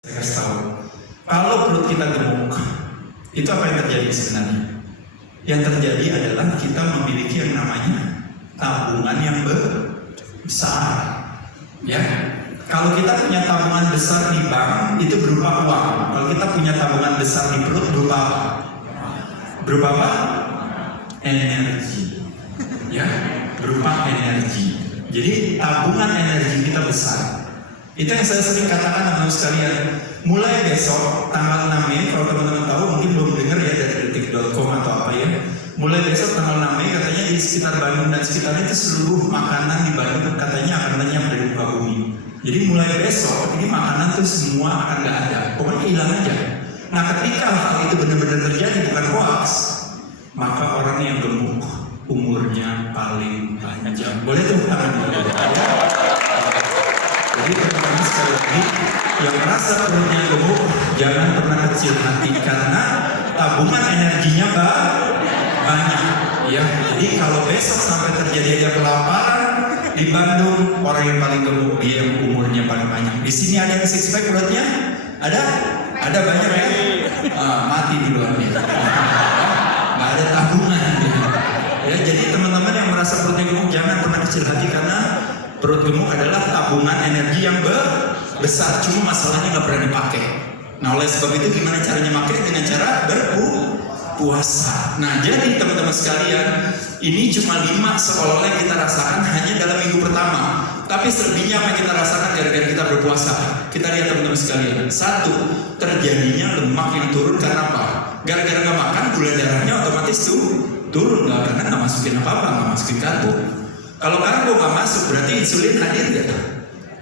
Saya kasih tahu, kalau perut kita gemuk, itu apa yang terjadi sebenarnya? Yang terjadi adalah kita memiliki yang namanya tabungan yang besar. Ya, kalau kita punya tabungan besar di bank itu berupa uang. Kalau kita punya tabungan besar di perut berupa apa? Berupa apa? Energi. Ya, berupa energi. Jadi tabungan energi kita besar. Itu yang saya sering katakan teman-teman sekalian. Mulai besok tanggal 6 Mei, kalau teman-teman tahu mungkin belum dengar ya dari detik.com atau apa ya. Mulai besok tanggal 6 Mei katanya di sekitar Bandung dan sekitarnya itu seluruh makanan di Bandung katanya akan lenyap dari muka bumi. Jadi mulai besok ini makanan tuh semua akan nggak ada, pokoknya hilang aja. Nah ketika hal itu benar-benar terjadi bukan hoax, maka orang yang gemuk umurnya paling panjang. Boleh tepuk tangan dulu. Jadi teman-teman sekali lagi yang merasa perutnya gemuk jangan pernah kecil hati karena tabungan energinya banyak. Ya, jadi kalau besok sampai terjadi aja kelaparan di Bandung, orang yang paling gemuk dia yang umurnya paling banyak. Di sini ada yang six pack perutnya? Ada banyak ya? Mati duluan ya. Nggak ada tabungan. Ya, jadi teman-teman yang merasa perutnya gemuk jangan pernah kecil hati karena perut gemuk adalah tabungan energi yang besar, cuma masalahnya nggak pernah dipakai. Nah oleh sebab itu gimana caranya pakai? Dengan cara berpuasa. Nah jadi teman-teman sekalian, ini cuma 5 seolah-olah yang kita rasakan hanya dalam minggu pertama. Tapi selebihnya apa yang kita rasakan gara-gara kita berpuasa? Kita lihat teman-teman sekalian. 1, terjadinya lemak yang turun karena apa? Gara-gara nggak makan, gula darahnya otomatis turun nggak? Karena nggak masukin apa-apa, nggak masukin karbo. Kalau karbo nggak masuk, berarti insulin hadir nggak?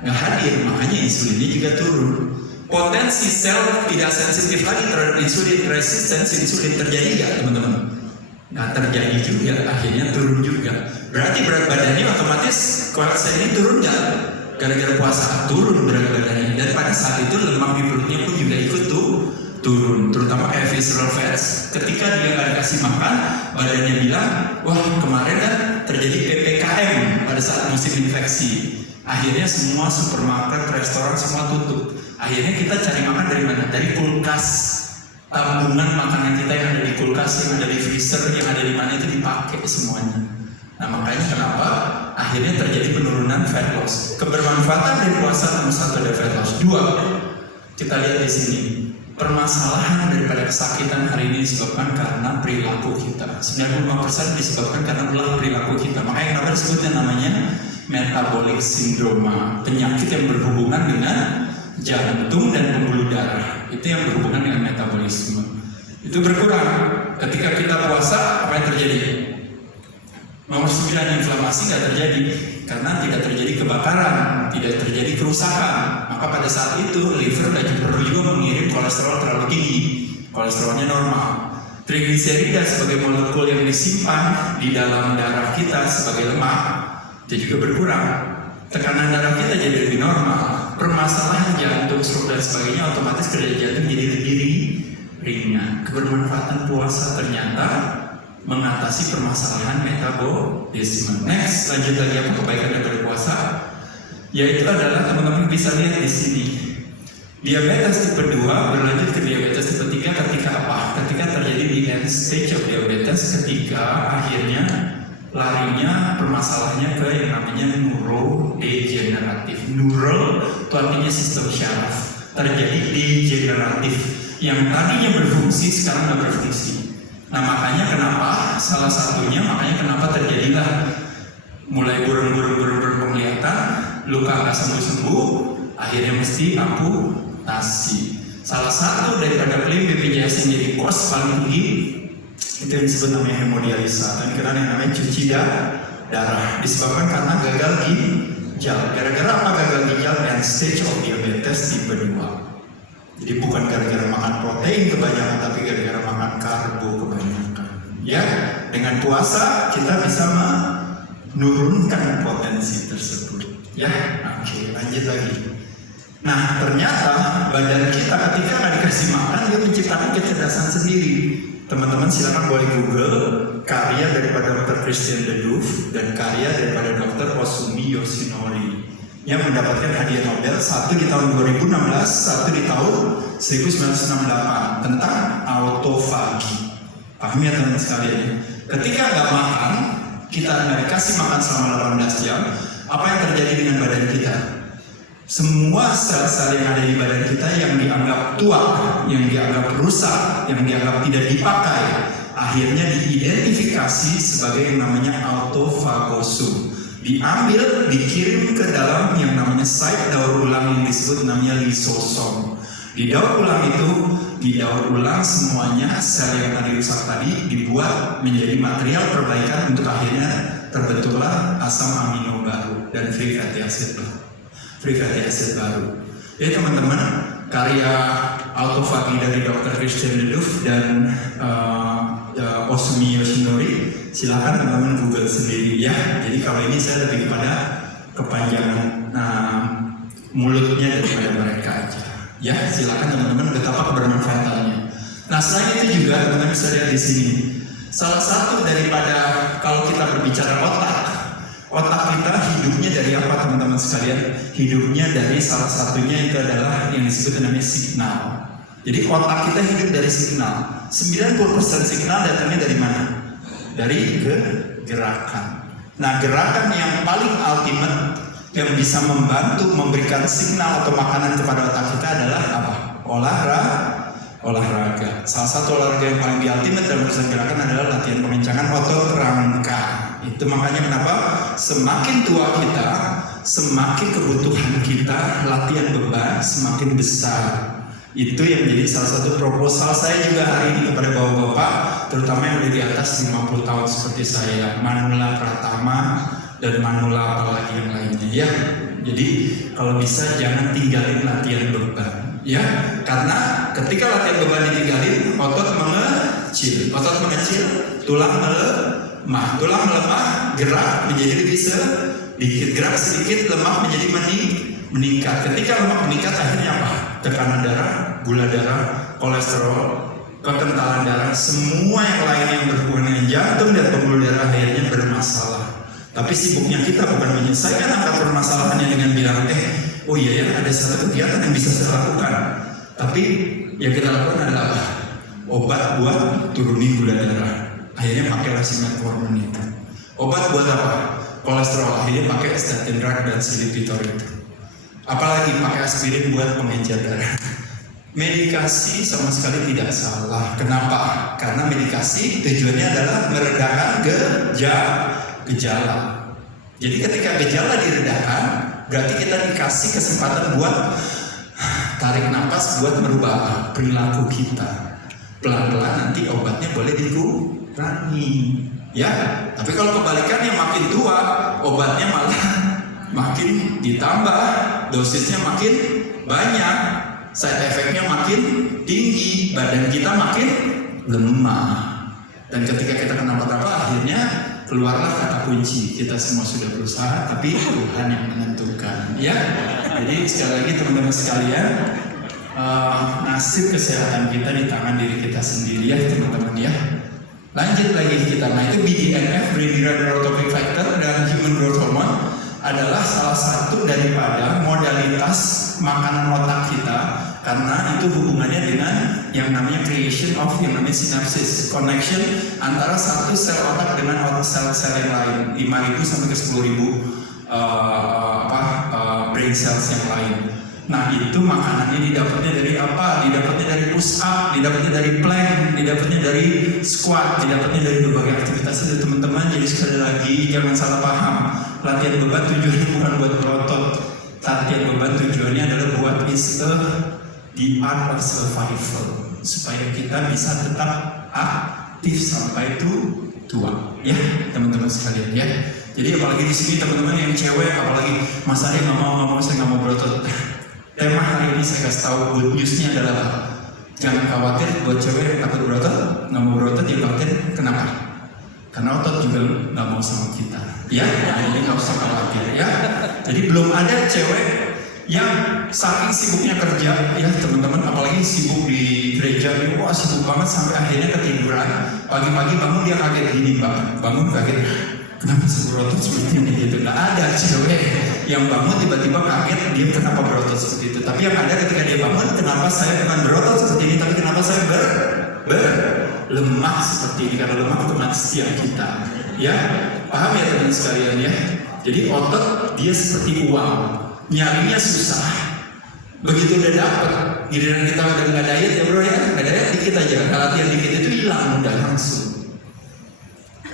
Nggak hadir, makanya insulinnya juga turun. Potensi sel tidak sensitif lagi terhadap insulin, resistensi insulin terjadi nggak teman-teman? Nggak terjadi juga, akhirnya turun juga. Berarti berat badannya otomatis kolesterol ini turun nggak? Gara-gara puasa turun berat badannya. Dan pada saat itu lemak di perutnya pun juga ikut turun, terutama kayak visceral fats. Ketika dia nggak dikasih makan, badannya bilang, wah kemarin kan terjadi PPKM pada saat musim infeksi. Akhirnya semua supermarket, restoran semua tutup. Akhirnya kita cari makan dari mana? Dari kulkas. Tabungan makanan kita yang ada di kulkas, yang ada di freezer, yang ada di mana itu dipakai semuanya. Nah makanya kenapa akhirnya terjadi penurunan fat loss. Kebermanfaatan dari puasa nomor 1 ada fat loss. 2, kita lihat di sini. Permasalahan daripada kesakitan hari ini disebabkan karena perilaku kita. 95% disebabkan karena perilaku kita. Makanya kenapa disebutnya namanya metabolic syndrome, penyakit yang berhubungan dengan jantung dan pembuluh darah. Itu yang berhubungan dengan metabolisme. Itu berkurang. Ketika kita puasa, apa yang terjadi? Nomor 9, inflamasi nggak terjadi karena tidak terjadi kebakaran, tidak terjadi kerusakan. Maka pada saat itu liver perlu juga mengirim kolesterol terlalu tinggi, kolesterolnya normal. Trigliserida sebagai molekul yang disimpan di dalam darah kita sebagai lemak, itu juga berkurang. Tekanan darah kita jadi lebih normal. Permasalahan jantung, stroke dan sebagainya otomatis kerja jantung jadi lebih ringan. Kebermanfaatan puasa ternyata mengatasi permasalahan metabolisme. Next, lanjut lagi apa kebaikan daripada puasa? Yaitu adalah teman-teman bisa lihat di sini. Diabetes tipe 2 berlanjut ke diabetes tipe 3 ketika apa? Ketika terjadi di end stage of diabetes, ketika akhirnya larinya permasalahannya ke yang namanya neurodegeneratif. Neural itu artinya sistem syaraf. Terjadi degeneratif. Yang tadinya berfungsi sekarang nggak berfungsi. Nah makanya kenapa salah satunya makanya kenapa terjadilah mulai burung penglihatan, luka nggak sembuh-sembuh, akhirnya mesti amputasi. Salah satu daripada klaim BPJS yang jadi kos paling tinggi itu yang disebut namanya hemodialisa, dan kira yang namanya cuci darah disebabkan karena gagal ginjal. Gara-gara apa gagal ginjal? End stage of diabetes tipe 2. Jadi bukan gara-gara makan protein kebanyakan, tapi gara-gara makan karbo kebanyakan. Ya, dengan puasa kita bisa menurunkan potensi tersebut. Ya, oke, lanjut lagi. Nah, ternyata badan kita ketika nggak dikasih makan, dia menciptakan kecerdasan sendiri. Teman-teman silakan boleh Google karya daripada Dr. Christian de Duve dan karya daripada Dr. Osumi Yoshinori. yang mendapatkan hadiah Nobel, satu di tahun 2016, satu di tahun 1968 tentang autofagi. Pahami ya teman-teman sekalian? Ketika nggak makan, kita nggak dikasih makan selama 18 jam, apa yang terjadi dengan badan kita? Semua sel-sel yang ada di badan kita yang dianggap tua, yang dianggap rusak, yang dianggap tidak dipakai, akhirnya diidentifikasi sebagai yang namanya autofagosum. Diambil, dikirim ke dalam yang namanya site daur ulang yang disebut namanya lisosom. Di daur ulang itu, didaur ulang semuanya sel yang tadi rusak tadi dibuat menjadi material perbaikan untuk akhirnya terbentuklah asam amino baru dan free fatty acid baru. Jadi teman-teman, karya autofagi dari Dr. Christian Ledouv dan Osumi Yoshinori, silakan teman-teman Google sendiri ya. Jadi kalau ini saya lebih kepada kepanjangan mulutnya daripada mereka aja. Ya, silakan teman-teman, betapa kebermanfaatannya. Nah, selain itu juga teman-teman bisa lihat di sini. Salah satu daripada kalau kita berbicara otak kita hidupnya dari apa teman-teman sekalian? Hidupnya dari salah satunya itu adalah yang disebut namanya signal. Jadi otak kita hidup dari signal. 90% signal datangnya dari mana? Dari gerakan. Nah, gerakan yang paling ultimate yang bisa membantu memberikan signal atau makanan kepada otak kita adalah apa? Olahraga. Salah satu olahraga yang paling ultimate dalam urusan gerakan adalah latihan pengencangan otot rangka. Itu makanya kenapa semakin tua kita, semakin kebutuhan kita latihan beban semakin besar. Itu yang menjadi salah satu proposal saya juga hari ini kepada bapak-bapak, terutama yang udah di atas 50 tahun seperti saya, Manula Pratama dan Manula apalagi yang lainnya ya. Jadi kalau bisa jangan tinggalin latihan beban ya, karena ketika latihan beban ditinggalin, otot mengecil, tulang melemah, gerak menjadi lebih sedikit, gerak sedikit, lemak menjadi meningkat. Ketika lemak meningkat, akhirnya apa? Tekanan darah, gula darah, kolesterol, kekentalan darah, semua yang lain yang berhubungan dengan jantung dan pembuluh darah akhirnya bermasalah. Tapi sibuknya kita bukan menyelesaikan akar permasalahannya dengan bilang, oh iya ya, ada satu kegiatan yang bisa saya lakukan. Tapi yang kita lakukan adalah apa? Obat buat turunin gula darah. Akhirnya pakailah metformin itu. Obat buat apa? Kolesterol. Akhirnya pakai statin drug dan silipitorid itu. Apalagi pakai aspirin buat pengencer darah. Medikasi sama sekali tidak salah. Kenapa? Karena medikasi tujuannya adalah meredakan gejala. Jadi ketika gejala diredakan, berarti kita dikasih kesempatan buat tarik nafas buat merubah perilaku kita. Pelan-pelan nanti obatnya boleh dikurangi. Ya, tapi kalau kebalikannya makin tua, obatnya malah makin ditambah, dosisnya makin banyak, side effect-nya makin tinggi, badan kita makin lemah. Dan ketika kita kenapa-napa, akhirnya keluarlah kata kunci, kita semua sudah berusaha, tapi Tuhan yang menentukan. Ya, jadi sekali lagi teman-teman sekalian, nasib kesehatan kita di tangan diri kita sendiri ya teman-teman ya. Lanjut lagi kita, nah itu BDNF, Brain-derived neurotrophic factor, dan human growth hormone adalah salah satu daripada modalitas makanan otak kita, karena itu hubungannya dengan yang namanya creation of yang namanya sinapsis, connection antara satu sel otak dengan sel-sel yang lain, 5.000 sampai ke 10.000 brain cells yang lain. Nah itu makanannya didapatnya dari apa? Didapatnya dari push up, didapatnya dari plank, didapatnya dari squat, didapatnya dari berbagai aktivitas itu teman-teman. Jadi sekali lagi jangan salah paham, latihan beban tujuannya bukan buat berotot. Latihan beban tujuannya adalah buat the art of survival, supaya kita bisa tetap aktif sampai tua ya teman-teman sekalian ya. Jadi apalagi di sini teman-teman yang cewek, apalagi Mas Ari nggak mau saya nggak mau berotot. Tema hari ini saya kasih tahu, good newsnya adalah jangan khawatir buat cewek yang takut berotot, nggak mau berotot, dia khawatir. Kenapa? Karena otot juga nggak mau sama kita, ya. Jadi nggak usah khawatir, ya. Jadi belum ada cewek yang saking sibuknya kerja, ya teman-teman, apalagi sibuk di gereja, wah sibuk banget sampai akhirnya ketiduran. Pagi-pagi bangun dia kaget gini, bangun kaget. Kenapa saya berotot seperti ini gitu? Nggak ada cewek Yang bangun tiba-tiba kaget, dia kenapa berotot seperti itu. Tapi yang ada ketika dia bangun, kenapa saya bukan berotot seperti ini, tapi kenapa saya berlemak seperti ini, karena lemak teman setia kita. Ya, paham ya teman sekalian ya. Jadi otot dia seperti uang, nyarinya susah. Begitu udah dapet, giliran kita udah nggak diet ya bro ya, nggak diet dikit aja, latihan dikit itu hilang udah langsung.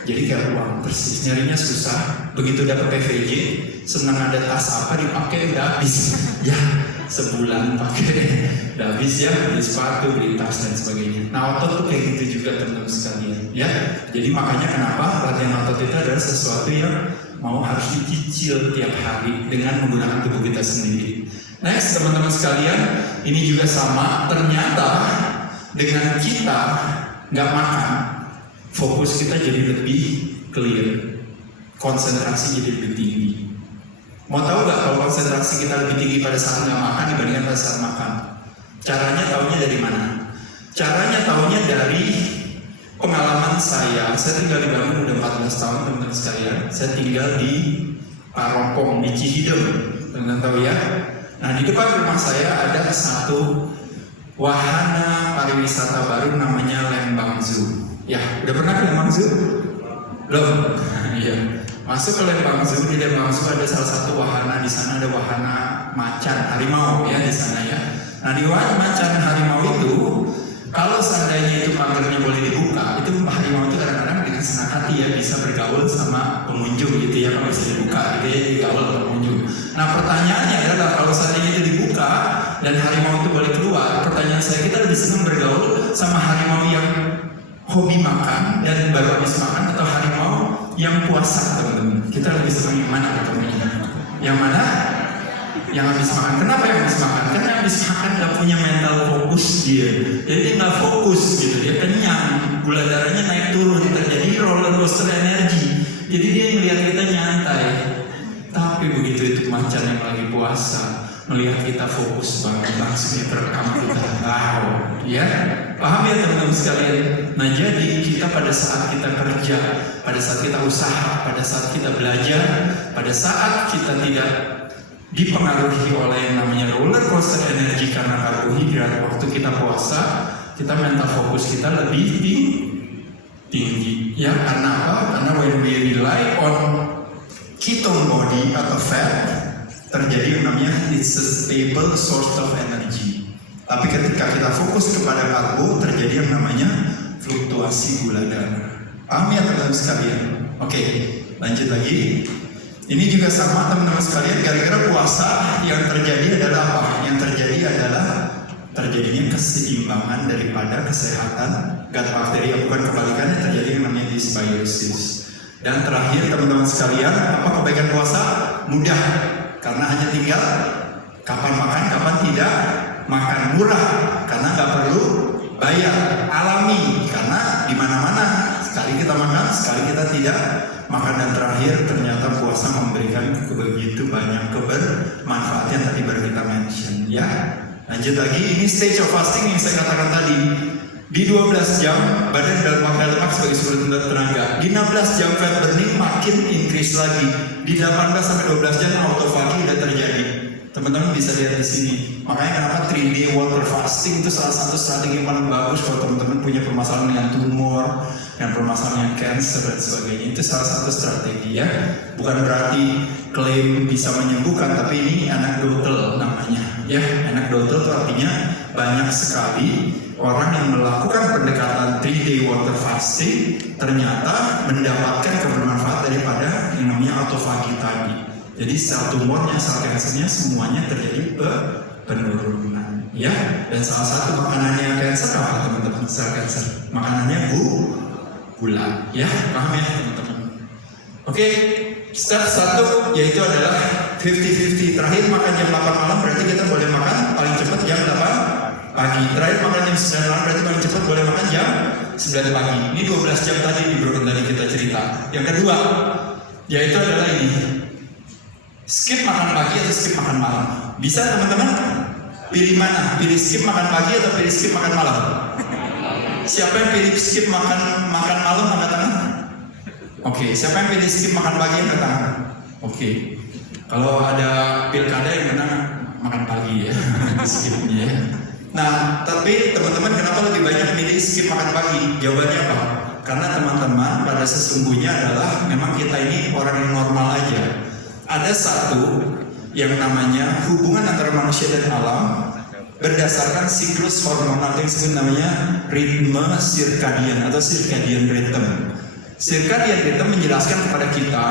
Jadi kayak uang persis, nyarinya susah. Begitu dapat PVJ, senang ada tas apa dipakai udah habis. Ya, sebulan pakai udah habis ya, beli sepatu, beli tas dan sebagainya. Nah otot tuh kayak gitu juga teman-teman sekalian. Ya, jadi makanya kenapa latihan otot itu adalah sesuatu yang mau harus dicicil tiap hari dengan menggunakan tubuh kita sendiri. Next teman-teman sekalian, ini juga sama. Ternyata dengan kita nggak makan, fokus kita jadi lebih clear, konsentrasi jadi lebih tinggi. Mau tahu nggak kalau konsentrasi kita lebih tinggi pada saat nggak makan dibandingkan pada saat makan? Caranya taunya dari mana? Caranya taunya dari pengalaman saya. Saya tinggal di Bandung udah 14 tahun teman-teman sekalian. Saya tinggal di Parongpong, di Cihideng, teman-teman tahu ya. Nah di depan rumah saya ada satu wahana pariwisata baru namanya Lembang Zoo. Ya, udah pernah ke Lembang Zoo? Belum? Iya. Masuk ke Lembang Zoo, di Lembang Zoo ada salah satu wahana, di sana ada wahana macan harimau ya di sana ya. Nah di wahana macan harimau itu, kalau seandainya itu pagarnya boleh dibuka, itu harimau itu kadang-kadang dengan senang hati ya bisa bergaul sama pengunjung gitu ya, kalau bisa dibuka gitu ya, digaul sama pengunjung. Nah pertanyaannya adalah kalau seandainya itu dibuka dan harimau itu boleh keluar, pertanyaan saya, kita lebih senang bergaul sama harimau yang hobi makan dan baru habis makan atau harimau yang puasa teman-teman? Kita lebih senang yang mana teman-teman? Yang mana? Yang habis makan. Kenapa yang habis makan? Karena yang habis makan nggak punya mental fokus dia. Jadi dia nggak fokus gitu, dia kenyang, gula darahnya naik turun, terjadi roller coaster energi. Jadi dia melihat kita nyantai. Tapi begitu itu macan yang lagi puasa melihat kita fokus banget, langsung terekam kita. Wow, ya, paham ya teman-teman sekalian? Nah jadi kita pada saat kita kerja, pada saat kita usaha, pada saat kita belajar, pada saat kita tidak dipengaruhi oleh yang namanya roller coaster energi karena karbohidrat, waktu kita puasa, kita mental fokus kita lebih tinggi. Ya, karena apa? Karena when we rely on ketone body atau fat, terjadi yang namanya it's a stable source of energy. Tapi ketika kita fokus kepada karbo, terjadi yang namanya fluktuasi gula darah. Paham ya teman-teman sekalian? Oke, lanjut lagi. Ini juga sama teman-teman sekalian, gara-gara puasa yang terjadi adalah apa? Yang terjadi adalah terjadinya keseimbangan daripada kesehatan gut bakteria, bukan kebalikannya, terjadi yang namanya dysbiosis. Dan terakhir teman-teman sekalian, apa kebaikan puasa? Mudah, karena hanya tinggal kapan makan, kapan tidak makan. Murah, karena nggak perlu bayar. Alami, karena di mana-mana sekali kita makan, sekali kita tidak makan. Dan terakhir ternyata puasa memberikan begitu banyak kebermanfaat yang tadi baru kita mention ya. Lanjut lagi, ini stage of fasting yang saya katakan tadi. Di 12 jam badan dalam lemak sebagai sumber tenaga. Di 16 jam fat burning makin increase lagi. Di 18 sampai 12 jam autophagy udah terjadi. Teman-teman bisa lihat di sini. Makanya kenapa 3-day water fasting itu salah satu strategi yang paling bagus kalau teman-teman punya permasalahan dengan tumor, dan permasalahan cancer dan sebagainya. Itu salah satu strategi ya. Bukan berarti klaim bisa menyembuhkan, tapi ini anekdotal namanya. Ya, anekdotal itu artinya banyak sekali orang yang melakukan pendekatan 3-day water fasting ternyata mendapatkan kebermanfaat daripada yang namanya autophagy tadi. Jadi sel tumornya, sel kansernya semuanya terjadi penurunan, ya. Dan salah satu makanannya kanser apa teman-teman? Sel kanser, makanannya gula, ya. Paham ya teman-teman? Oke, step 1 yaitu adalah 50-50. Terakhir makan jam 8 malam berarti kita boleh makan paling cepat jam 8 pagi. Terakhir makan jam 9 malam berarti paling cepat boleh makan jam 9 pagi. Ini 12 jam tadi di Bro tadi kita cerita. Yang kedua yaitu adalah ini, skip makan pagi atau skip makan malam. Bisa teman-teman? Pilih mana? Pilih skip makan pagi atau pilih skip makan malam? Siapa yang pilih skip makan malam angkat tangan? Oke, siapa yang pilih skip makan pagi angkat tangan? Oke. Kalau ada pilkada yang menang makan pagi ya, skipnya ya. Nah, tapi teman-teman kenapa lebih banyak milih skip makan pagi? Jawabannya apa? Karena teman-teman pada sesungguhnya adalah memang kita ini orang yang normal aja. Ada satu yang namanya hubungan antara manusia dan alam berdasarkan siklus hormonal yang disebut namanya ritme sirkadian atau circadian rhythm. Circadian rhythm menjelaskan kepada kita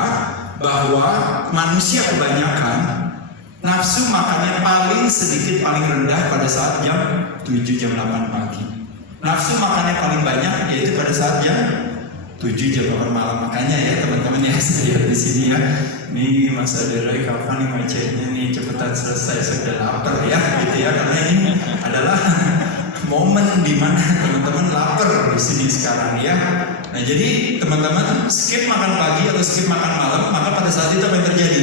bahwa manusia kebanyakan nafsu makannya paling sedikit, paling rendah pada saat jam 7, jam 8 pagi. Nafsu makannya paling banyak yaitu pada saat jam 7, jam 8 malam. Makanya ya teman-teman ya, saya lihat di sini ya. Nih Mas Adere kapan nih macetnya nih, cepetan selesai, saya udah lapar ya gitu ya. Karena ini adalah momen di mana teman-teman lapar di sini sekarang ya. Nah jadi teman-teman skip makan pagi atau skip makan malam, maka pada saat itu apa yang terjadi?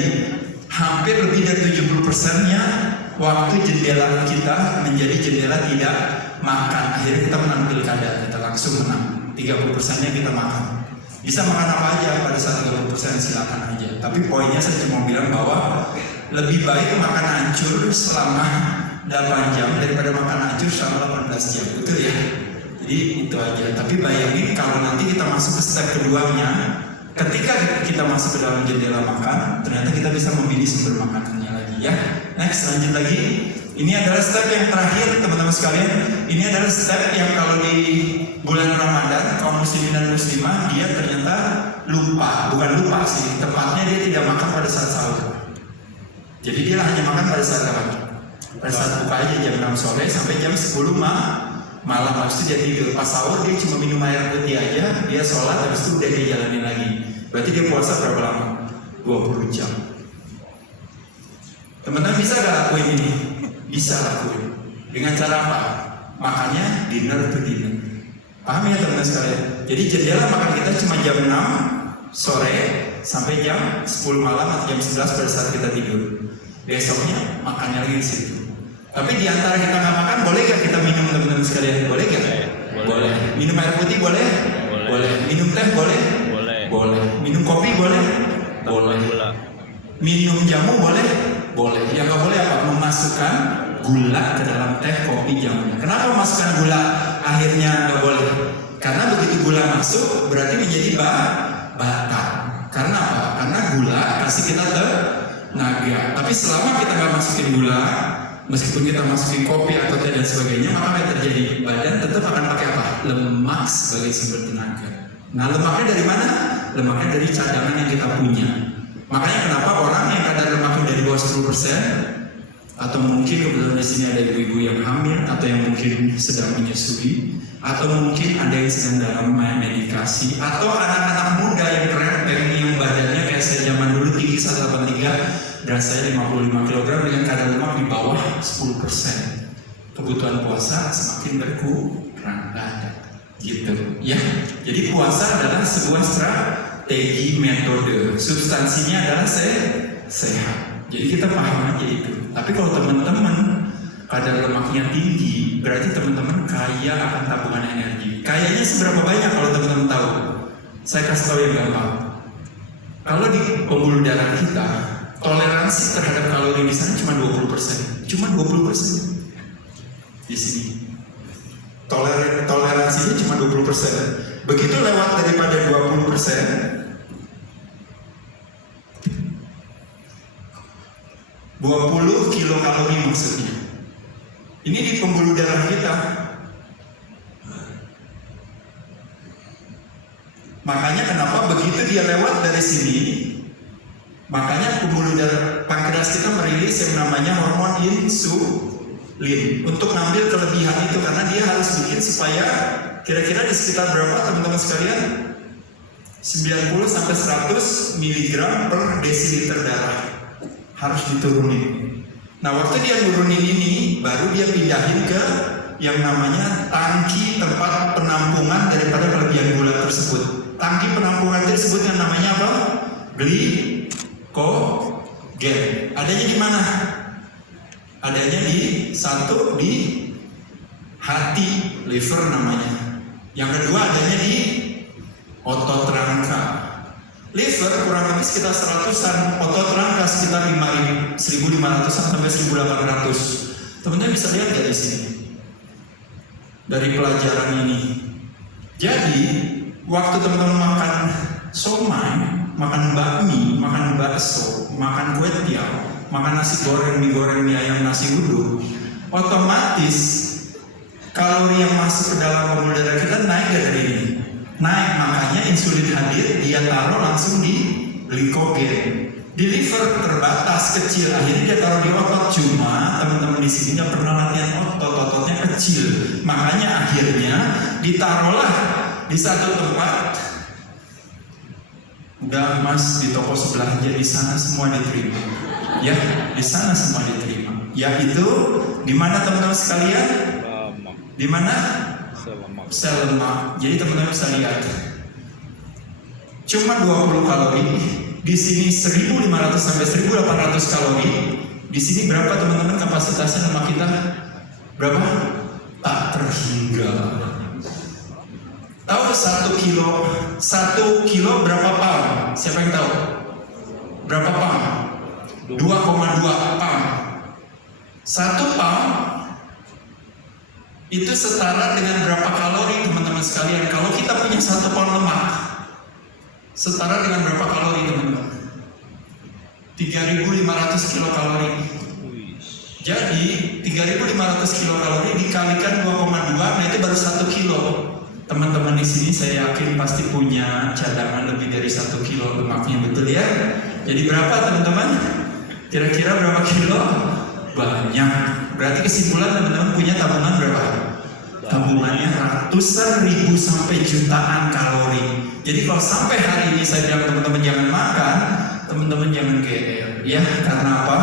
Hampir lebih dari 70%-nya waktu jendela kita menjadi jendela tidak makan. Akhirnya kita menang pilkada, kita langsung menang. 30%-nya kita makan. Bisa makan apa aja pada saat 30% silakan aja. Tapi poinnya saya cuma bilang bahwa lebih baik makan hancur selama 8 jam daripada makan hancur selama 18 jam. Betul ya? Jadi itu aja. Tapi bayangin kalau nanti kita masuk ke step keduanya. Ketika kita masuk ke dalam jendela makan, ternyata kita bisa memilih sumber makanannya lagi ya. Next, lanjut lagi. Ini adalah step yang terakhir teman-teman sekalian. Ini adalah step yang kalau di bulan Ramadan kaum muslimin dan muslimah dia ternyata bukan lupa sih, tepatnya dia tidak makan pada saat sahur. Jadi dia hanya makan pada saat apa? Pada saat buka aja jam 6 sore sampai jam 10 malam, habis itu dia tidur. Pas sahur dia cuma minum air putih aja, dia sholat, habis itu udah dia jalanin lagi. Berarti dia puasa berapa lama? 20 jam. Teman-teman bisa gak lakuin ini? Bisa lakuin. Dengan cara apa? Makannya dinner to dinner. Paham ya teman-teman sekalian? Jadi jendela makan kita cuma jam 6 sore sampai jam 10 malam atau jam 11 pada saat kita tidur. Besoknya makannya lagi di situ. Tapi di antara kita nggak makan, boleh gak kita minum teman-teman sekalian? Boleh gak? Boleh. Minum air putih boleh? Boleh. Minum teh boleh? Boleh. Minum kopi boleh? Boleh. Minum jamu boleh? Boleh. Yang nggak boleh apa? Memasukkan gula ke dalam teh, kopi, jamunya. Kenapa memasukkan gula akhirnya nggak boleh? Karena begitu gula masuk berarti menjadi batal. Karena apa? Karena gula kasih kita tenaga. Tapi selama kita nggak masukin gula, meskipun kita masukin kopi atau teh dan sebagainya, maka apa yang terjadi? Badan tetap akan pakai apa? Lemak sebagai sumber tenaga. Nah, lemaknya dari mana? Lemaknya dari cadangan yang kita punya. Makanya kenapa orang yang kadar lemaknya dari bawah 10%, atau mungkin kebetulan di sini ada ibu-ibu yang hamil, atau yang mungkin sedang menyusui, atau mungkin ada yang sedang dalam medikasi, atau anak-anak muda yang keren, yang badannya kayak saya zaman dulu tinggi 183, berat saya 55 kg dengan kadar lemak di bawah 10%. Kebutuhan puasa semakin berkurang gitu ya. Jadi puasa adalah sebuah strategi metode. Substansinya adalah sehat. Jadi kita paham aja itu. Tapi kalau teman-teman kadar lemaknya tinggi, berarti teman-teman kaya akan tabungan energi. Kayanya seberapa banyak kalau teman-teman tahu? Saya kasih tahu yang gampang. Kalau di pembuluh darah kita, toleransi terhadap kalori di sana cuma 20%. Cuma 20% di sini. Toleransinya cuma 20%. Begitu lewat daripada 20%, 20 kilokalori maksudnya. Ini di pembuluh darah kita. Makanya kenapa begitu dia lewat dari sini, makanya pembuluh darah pankreas kita merilis yang namanya hormon insulin untuk ngambil kelebihan itu, karena dia harus bikin supaya kira-kira di sekitar berapa teman-teman sekalian? 90 sampai 100 mg per desiliter darah harus diturunin. Nah, waktu dia nurunin ini, baru dia pindahin ke yang namanya tangki tempat penampungan daripada kelebihan gula tersebut. Tangki penampungan tersebut yang namanya apa? Glikogen. Adanya di mana? Adanya di hati, liver namanya. Yang kedua adanya di otot rangka. Liver kurang lebih sekitar 100-an, otot rangka sekitar 1.500-an sampai 1.800. Teman-teman bisa lihat dari sini, dari pelajaran ini. Jadi waktu teman-teman makan somai, makan bakmi, makan bakso, makan kue tiaw, makan nasi goreng, mie goreng, mie ayam, nasi uduk, otomatis kalori yang masuk ke dalam pembuluh darah kita naik dari ini. Naik, makanya insulin hadir, dia taruh langsung di glikogen. Di liver terbatas, kecil, akhirnya dia taruh di otot. Cuma teman-teman di sini nggak pernah latihan otot, ototnya kecil. Makanya akhirnya ditaruhlah di satu tempat. Udah mas, di toko sebelah aja, di sana semua diterima. Ya, di sana semua diterima. Yaitu di mana teman-teman sekalian? Di mana? Sel lemak. Jadi teman-teman bisa lihat, cuma 20 kalori. Di sini 1.500 sampai 1.800 kalori. Di sini berapa teman-teman kapasitasnya lemak kita? Berapa? Tak terhingga. Tahu 1 kilo berapa pound? Siapa yang tahu? Berapa pound? 2,2 pound. 1 pound itu setara dengan berapa kalori teman-teman sekalian? Kalau kita punya 1 pound lemak, setara dengan berapa kalori teman-teman? 3.500 kilokalori. Jadi 3.500 kilokalori dikalikan 2,2, nah itu baru 1 kilo. Teman-teman di sini saya yakin pasti punya cadangan lebih dari 1 kilo lemaknya, betul ya? Jadi berapa teman-teman? Kira-kira berapa kilo? Banyak. Berarti kesimpulan teman-teman punya tabungan berapa? Tabungannya ratusan ribu sampai jutaan kalori. Jadi kalau sampai hari ini saya bilang teman-teman jangan makan, teman-teman jangan GR. Ya, karena apa?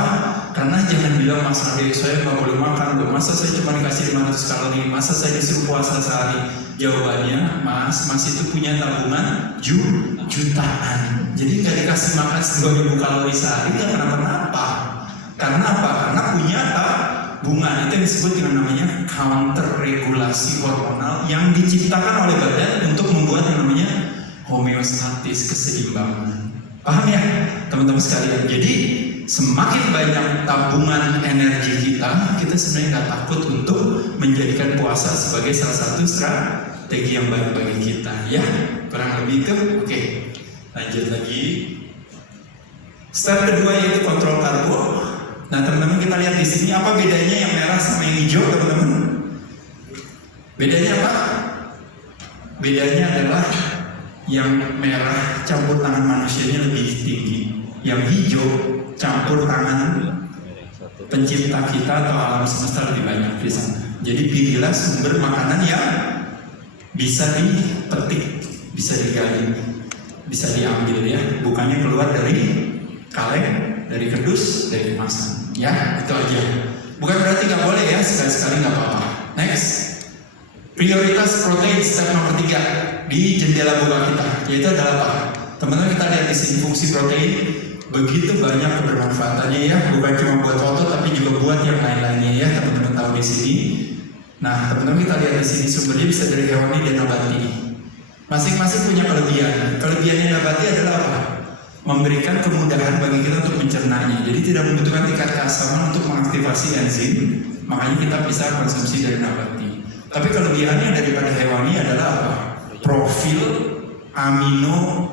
Karena jangan bilang Mas Ade, saya nggak boleh makan loh. Masa saya cuma dikasih 500 kalori? Masa saya disuruh puasa sehari? Jawabannya, Mas itu punya tabungan jutaan. Jadi nggak dikasih makan 2.000 kalori sehari nggak kenapa-napa. Karena apa? Karena punya tabungan. Itu yang disebut dengan namanya counter regulasi hormonal yang diciptakan oleh badan untuk membuat yang namanya homeostatis, keseimbangan. Paham ya teman-teman sekalian? Jadi semakin banyak tabungan energi kita sebenarnya nggak takut untuk menjadikan puasa sebagai salah satu strategi yang baik bagi kita. Ya, kurang lebih itu. Oke, lanjut lagi. Step kedua yaitu kontrol karbo. Nah teman-teman kita lihat di sini apa bedanya yang merah sama yang hijau teman-teman? Bedanya apa? Bedanya adalah yang merah campur tangan manusianya lebih tinggi, yang hijau campur tangan pencipta kita atau alam semesta lebih banyak di sana. Jadi pilihlah sumber makanan yang bisa dipetik, bisa digali, bisa diambil ya, bukannya keluar dari kaleng, dari kerdus, dari kemasan. Ya, itu aja. Bukan berarti nggak boleh ya, sekali-sekali nggak apa-apa. Next, prioritas protein step nomor 3 di jendela buka kita, yaitu adalah apa? Teman-teman kita lihat di sini fungsi protein begitu banyak kebermanfaatannya ya, bukan cuma buat otot tapi juga buat yang lain-lainnya ya, teman-teman tahu di sini. Nah, teman-teman kita lihat di sini sumbernya bisa dari hewani dan nabati. Masing-masing punya kelebihan. Kelebihannya nabati adalah apa? Memberikan kemudahan bagi kita untuk mencernanya. Jadi tidak membutuhkan tingkat keasaman untuk mengaktifasi enzim. Makanya kita bisa konsumsi dari nabati. Tapi kelebihannya daripada hewani adalah apa? Profil amino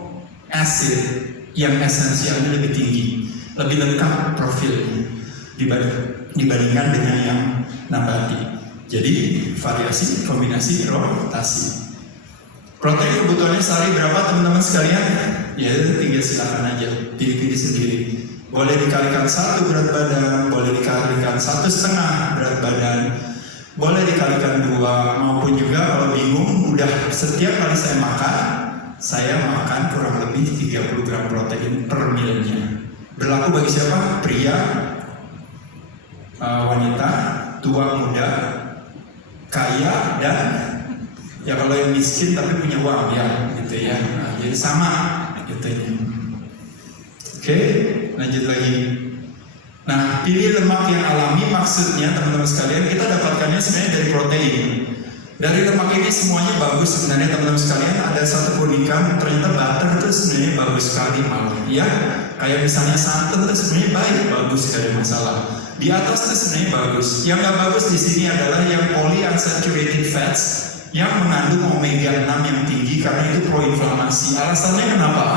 acid yang esensialnya lebih tinggi, lebih lengkap profilnya dibandingkan dengan yang nabati. Jadi variasi, kombinasi, rotasi. Protein kebutuhannya sehari berapa teman-teman sekalian? Ya tinggal silakan aja, pilih-pilih sendiri. Boleh dikalikan 1 berat badan, boleh dikalikan 1,5 berat badan, boleh dikalikan 2, maupun juga kalau bingung, udah setiap kali saya makan kurang lebih 30 gram protein per mealnya. Berlaku bagi siapa? Pria, wanita, tua, muda, kaya, dan ya kalau yang miskin tapi punya uang ya, gitu ya. Nah, jadi sama gitu ya. Oke, lanjut lagi. Nah, pilih lemak yang alami, maksudnya teman-teman sekalian kita dapatkannya sebenarnya dari protein. Dari lemak ini semuanya bagus sebenarnya teman-teman sekalian. Ada satu keunikan, ternyata butter itu sebenarnya bagus sekali malah, ya. Kayak misalnya santan itu sebenarnya baik, bagus, gak ada masalah. Di atas itu sebenarnya bagus. Yang nggak bagus di sini adalah yang polyunsaturated fats yang mengandung omega 6 yang tinggi karena itu proinflamasi. Alasannya kenapa?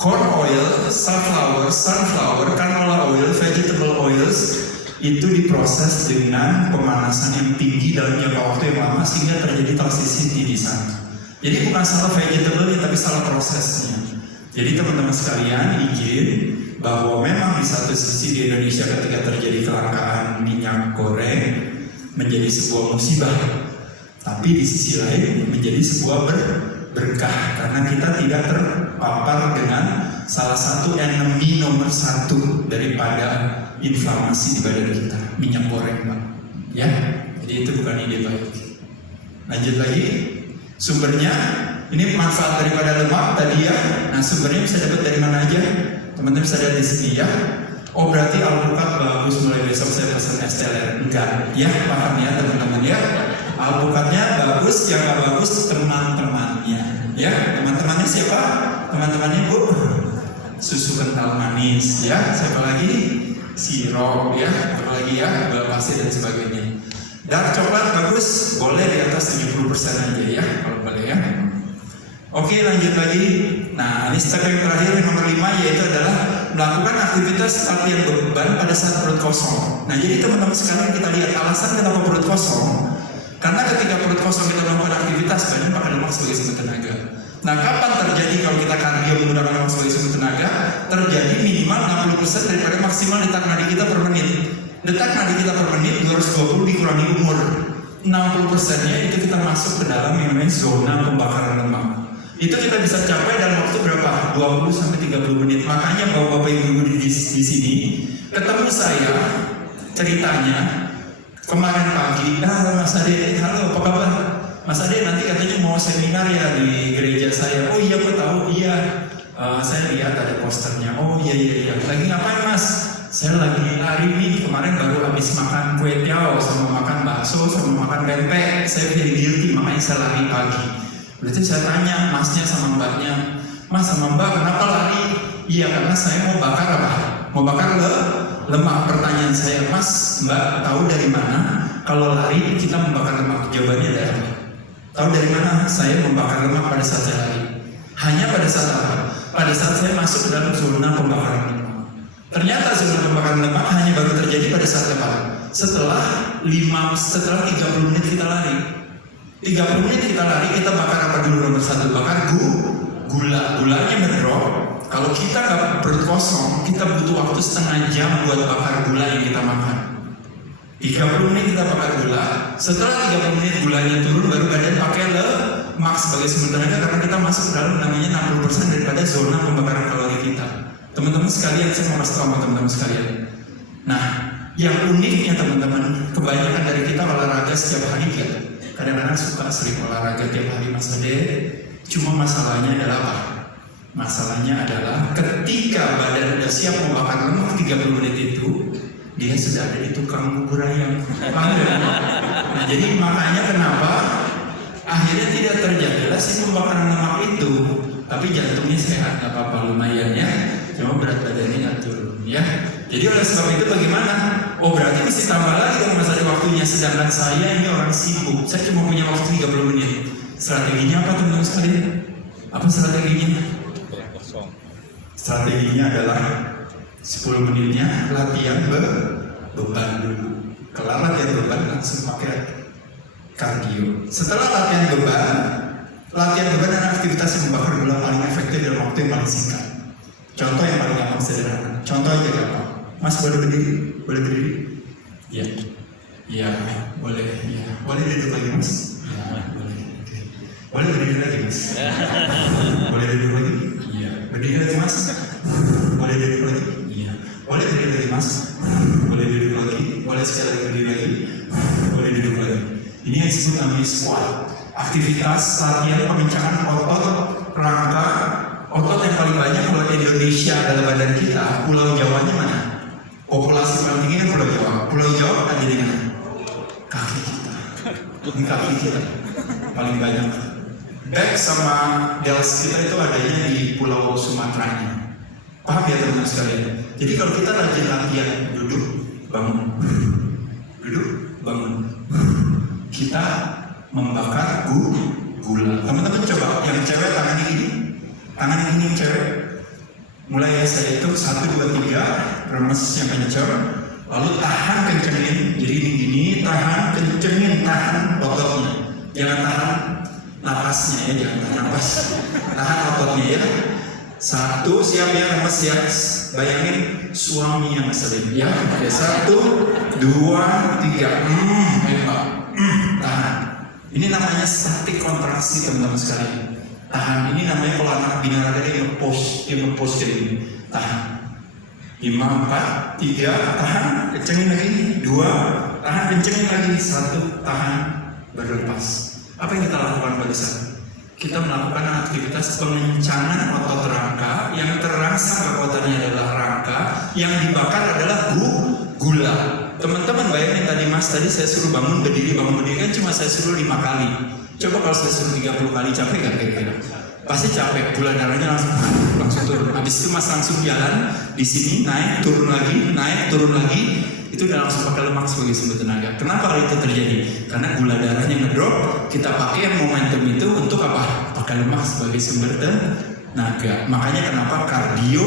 Corn oil, sunflower, canola oil, vegetable oils itu diproses dengan pemanasan yang tinggi dalam jangka waktu yang lama sehingga terjadi toxicity di sana. Jadi bukan salah vegetable tapi salah prosesnya. Jadi teman-teman sekalian, izin bahwa memang di satu sisi di Indonesia ketika terjadi kelangkaan minyak goreng menjadi sebuah musibah, tapi di sisi lain menjadi sebuah berkah karena kita tidak terpapar dengan salah satu enemy nomor 1 daripada inflamasi di badan kita, minyak goreng, Pak. Ya, jadi itu bukan ide baik. Lanjut lagi, sumbernya ini manfaat daripada lemak tadi ya. Nah, sumbernya bisa dapat dari mana aja? Teman-teman bisa lihat di sini ya. Oh, berarti alpukat bagus, mulai besok saya pesan es teler. Enggak, ya paham ya teman-teman ya. Alpukatnya bagus, yang nggak bagus teman-temannya. Ya, teman-temannya siapa? Teman-temannya Bu. Susu kental manis ya. Siapa lagi? Sirup ya, apalagi ya, gula pasir dan sebagainya. Dark coklat bagus, boleh di atas 70% aja ya, kalau boleh ya. Oke, lanjut lagi. Nah, ini step yang terakhir yang nomor 5 yaitu adalah melakukan aktivitas latihan beban pada saat perut kosong. Nah, jadi teman-teman sekalian kita lihat alasan kenapa perut kosong. Karena ketika perut kosong kita melakukan aktivitas, badan makan lemak sebagai sumber tenaga. Nah, kapan terjadi kalau kita kardio menggunakan lemak sebagai sumber tenaga? Terjadi minimal 60% daripada maksimal detak nadi kita per menit. Detak nadi kita per menit 220 dikurangi umur. 60%-nya itu kita masuk ke dalam yang namanya zona pembakaran lemak. Itu kita bisa capai dalam waktu berapa? 20-30 menit. Makanya bapak-bapak ibu-ibu di sini ketemu saya ceritanya kemarin pagi, Mas Ade, halo apa kabar? Mas Ade nanti katanya mau seminar ya di gereja saya. Oh iya, aku tahu, iya. Saya lihat ada posternya. Oh iya. Lagi ngapain Mas? Saya lagi lari nih. Kemarin baru habis makan kue tiaw, sama makan bakso, sama makan pempek. Saya feel guilty, makanya saya lari pagi. Berarti saya tanya Masnya sama Mbaknya, Mas sama Mbak kenapa lari? Iya karena saya mau bakar apa? Mau bakar lemak. Pertanyaan saya, Mas, Mbak tahu dari mana kalau lari kita membakar lemak? Jawabannya dari apa? Tahu dari mana saya membakar lemak pada saat saya lari? Hanya pada saat apa? Pada saat saya masuk ke dalam zona pembakaran lemak. Ternyata zona pembakaran lemak hanya baru terjadi pada saat apa? Setelah 30 menit kita lari. 30 menit kita lari, kita bakar apa dulu nomor 1? Bakar gula. Gulanya ngedrop. Kalau kita nggak perut kosong, kita butuh waktu setengah jam buat bakar gula yang kita makan. 30 menit kita bakar gula. Setelah 30 menit gulanya turun, baru badan pakai lemak sebagai sumber tenaga karena kita masuk ke dalam namanya 60% daripada zona pembakaran kalori kita. Teman-teman sekalian, saya mau kasih tahu sama teman-teman sekalian. Nah, yang uniknya teman-teman, kebanyakan dari kita olahraga setiap hari kan. Kadang-kadang suka sering olahraga tiap hari Mas Ade. Cuma masalahnya adalah apa? Masalahnya adalah ketika badan udah siap membakar lemak 30 menit itu, dia sudah ada di tukang bubur ayam. Nah, jadi makanya kenapa akhirnya tidak terjadilah si pembakaran lemak itu. Tapi jantungnya sehat, nggak apa-apa, lumayan ya. Cuma berat badannya nggak turun ya. Jadi oleh sebab itu bagaimana? Oh berarti mesti tambah lagi dong Mas Ade waktunya. Sedangkan saya ini orang sibuk. Saya cuma punya waktu 30 menit. Strateginya apa teman-teman sekalian? Apa strateginya? Strateginya adalah 10 menitnya latihan beban dulu. Kelar latihan beban langsung pakai kardio. Setelah latihan beban dan aktivitas yang membakar gula paling efektif dalam waktu yang paling singkat. Contoh yang paling gampang sederhana. Contoh aja gampang. Mas boleh berdiri? Boleh berdiri? Iya. Iya, boleh. Ya. Boleh duduk lagi Mas? Ya, boleh. Okay. Boleh berdiri lagi Mas? Boleh duduk lagi? Iya. Berdiri lagi Mas? Boleh duduk lagi? Iya. Boleh berdiri lagi Mas? Boleh duduk lagi? Boleh sekali lagi berdiri lagi? Boleh duduk lagi? Ini yang disebut namanya squat. Aktivitas latihan pemencangan otot rangka. Otot yang paling banyak kalau Indonesia adalah badan kita. Pulau Jawanya mana? Populasi paling tinggi kan Pulau Jawa. Pulau Jawa ada di mana? Kaki kita. lengkapi kita paling banyak. Back sama delts kita itu adanya di Pulau Sumateranya. Paham ya teman-teman sekalian? Jadi kalau kita rajin latihan duduk, bangun, duduk, bangun, kita membakar gula. Teman-teman coba, yang cewek tangan ini yang cewek. Mulai ya, saya hitung 1, 2, 3, remes yang kenceng, lalu tahan kencengin. Jadi ini gini, tahan kencengin, tahan ototnya, jangan tahan napasnya ya, jangan tahan napas, tahan ototnya ya. 1, siap ya, remes ya. Bayangin suami yang ngeselin ya. 1, 2, 3, tahan. Ini namanya statik kontraksi teman-teman sekalian. Tahan, ini namanya kalau anak binaraga dia nge-post kayak gini. Tahan. 5, 4, 3, tahan, kencengin lagi. 2, tahan, kencengin lagi. 1, tahan, berlepas. Apa yang kita lakukan pada saat kita melakukan aktivitas pengencangan otot rangka, yang terangsang kekuatannya adalah rangka, yang dibakar adalah gula. Teman-teman bayangin tadi saya suruh bangun berdiri kan cuma saya suruh 5 kali. Coba kalau saya suruh 30 kali, capek gak kira-kira? Pasti capek, gula darahnya langsung turun. Habis itu Mas langsung jalan di sini, naik turun lagi, itu udah langsung pakai lemak sebagai sumber tenaga. Kenapa hal itu terjadi? Karena gula darahnya ngedrop, kita pakai momentum itu untuk apa? Pakai lemak sebagai sumber tenaga. Makanya kenapa cardio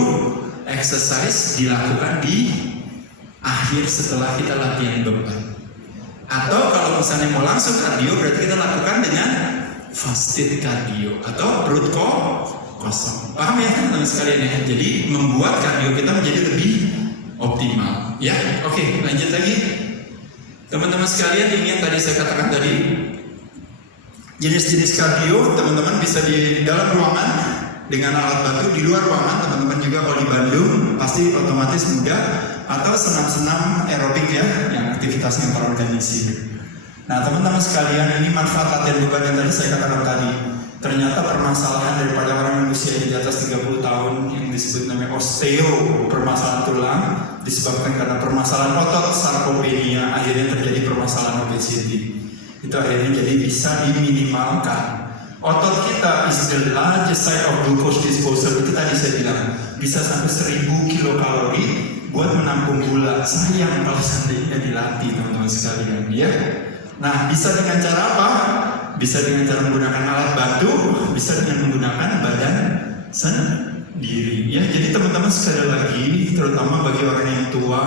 exercise dilakukan di akhir setelah kita latihan beban. Atau kalau misalnya mau langsung cardio, berarti kita lakukan dengan fasted cardio atau perut kosong. Paham ya teman-teman sekalian ya? Jadi membuat cardio kita menjadi lebih optimal. Ya, oke, lanjut lagi. Teman-teman sekalian, ini yang tadi saya katakan tadi. Jenis-jenis cardio, teman-teman bisa di dalam ruangan dengan alat bantu, di luar ruangan, teman-teman juga kalau di Bandung pasti otomatis mudah. Atau senam-senam aerobik ya, yang aktivitasnya terorganisir. Nah teman-teman sekalian, ini manfaat latihan beban yang tadi saya katakan tadi. Ternyata permasalahan daripada orang yang usia di atas 30 tahun yang disebut namanya osteo, permasalahan tulang, disebabkan karena permasalahan otot, sarkopenia, akhirnya terjadi permasalahan obesity. Itu akhirnya jadi bisa diminimalkan. Otot kita is the largest site of glucose disposal. Itu tadi saya bilang bisa sampai 1000 kilokalori buat menampung gula. Sayang kalau seandainya dilatih teman-teman sekalian ya. Nah bisa dengan cara apa? Bisa dengan cara menggunakan alat bantu, bisa dengan menggunakan badan sendiri ya. Jadi teman-teman sekali lagi, terutama bagi orang yang tua,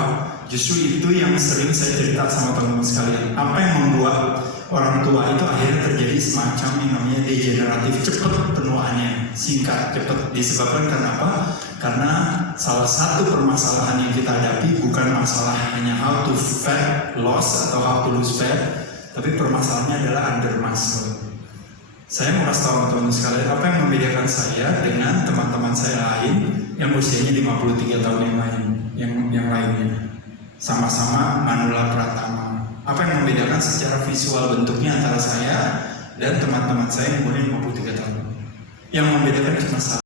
justru itu yang sering saya cerita sama teman-teman sekalian. Apa yang membuat orang tua itu akhirnya terjadi semacam yang namanya degeneratif, cepat penuaannya, singkat, cepat. Disebabkan karena apa? Karena salah satu permasalahan yang kita hadapi bukan masalah hanya how to fat loss atau how to lose fat, tapi permasalahannya adalah under muscle. Saya mau kasih tahu teman-teman sekalian apa yang membedakan saya dengan teman-teman saya lain yang usianya 53 tahun yang lainnya. Sama-sama Manula Pratama. Apa yang membedakan secara visual bentuknya antara saya dan teman-teman saya yang umurnya 53 tahun? Yang membedakan cuma satu.